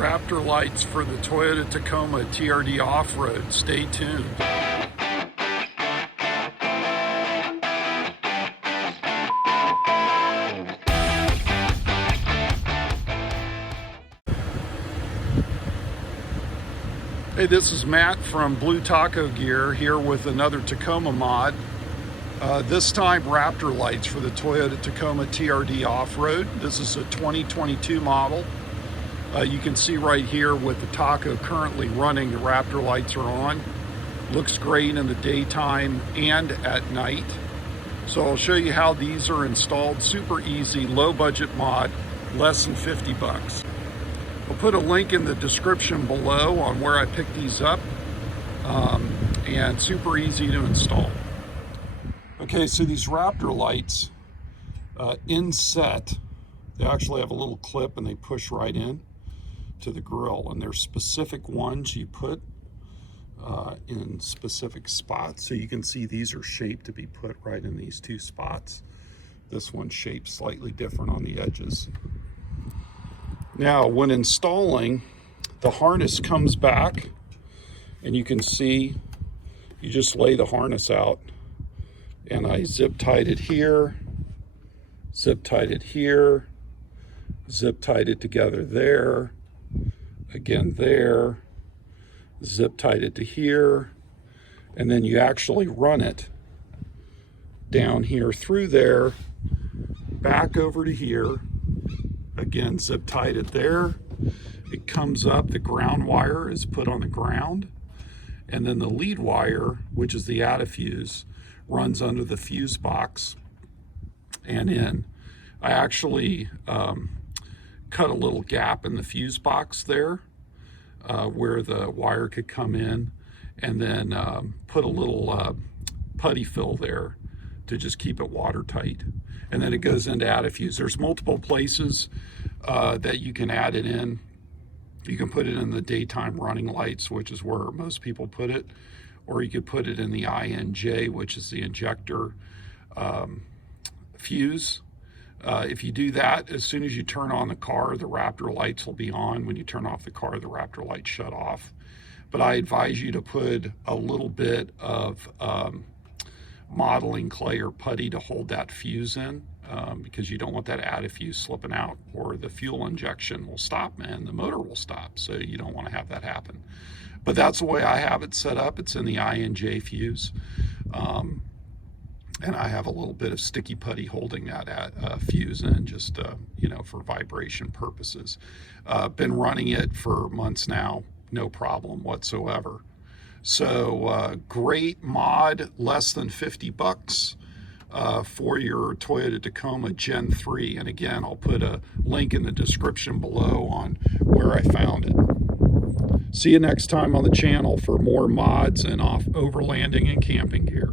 Raptor lights for the Toyota Tacoma TRD Off-Road. Stay tuned. Hey, this is Matt from Blue Taco Gear here with another Tacoma mod. This time Raptor lights for the Toyota Tacoma TRD Off-Road. This is a 2022 model. You can see right here with the Taco currently running, the Raptor lights are on. Looks great in the daytime and at night. So I'll show you how these are installed. Super easy, low budget mod, less than 50 bucks. I'll put a link in the description below on where I picked these up, and super easy to install. Okay, so these Raptor lights inset, they actually have a little clip and they push right in to the grill, and there's specific ones you put in specific spots. So you can see these are shaped to be put right in these two spots. This one's shaped slightly different on the edges. Now, when installing, the harness comes back, and you can see you just lay the harness out, and I zip tied it here, zip tied it here, zip tied it together there, again there, zip tied it to here, and then you actually run it down here through there, back over to here. Again, zip tied it there. It comes up, the ground wire is put on the ground, and then the lead wire, which is the add a fuse, runs under the fuse box and in. I actually cut a little gap in the fuse box there where the wire could come in, and then put a little putty fill there to just keep it watertight. And then it goes into add a fuse. There's multiple places that you can add it in. You can put it in the daytime running lights, which is where most people put it, or you could put it in the INJ, which is the injector fuse. If you do that, as soon as you turn on the car, the Raptor lights will be on. When you turn off the car, the Raptor lights shut off. But I advise you to put a little bit of modeling clay or putty to hold that fuse in, because you don't want that add a fuse slipping out, or the fuel injection will stop, man. The motor will stop, so you don't want to have that happen. But that's the way I have it set up. It's in the INJ fuse, and I have a little bit of sticky putty holding that fuse in, just you know, for vibration purposes. Been running it for months now, no problem whatsoever. So great mod, less than 50 bucks for your Toyota Tacoma Gen 3. And again, I'll put a link in the description below on where I found it. See you next time on the channel for more mods and off overlanding and camping gear.